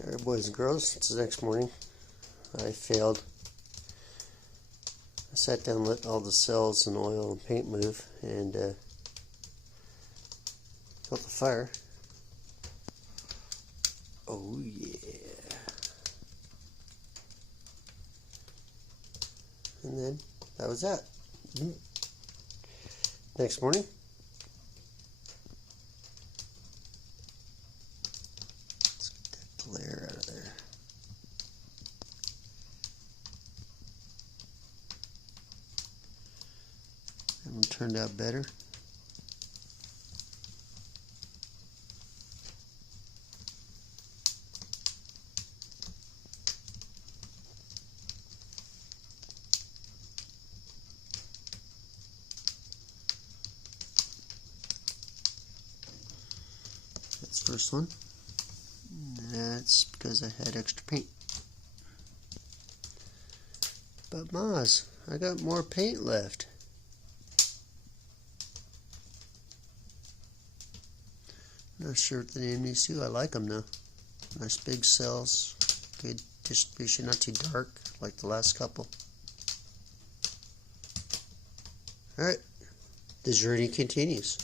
Alright, boys and girls, it's the next morning. I failed. I sat down and let all the cells and oil and paint move and built the fire. Oh yeah. And then that was that. Next morning, let's get that glare out of there. That one turned out better. That's the first one. That's because I had extra paint. But Maz, I got more paint left. Not sure what the name is too. I like them though. Nice big cells. Good distribution, not too dark like the last couple. Alright, the journey continues.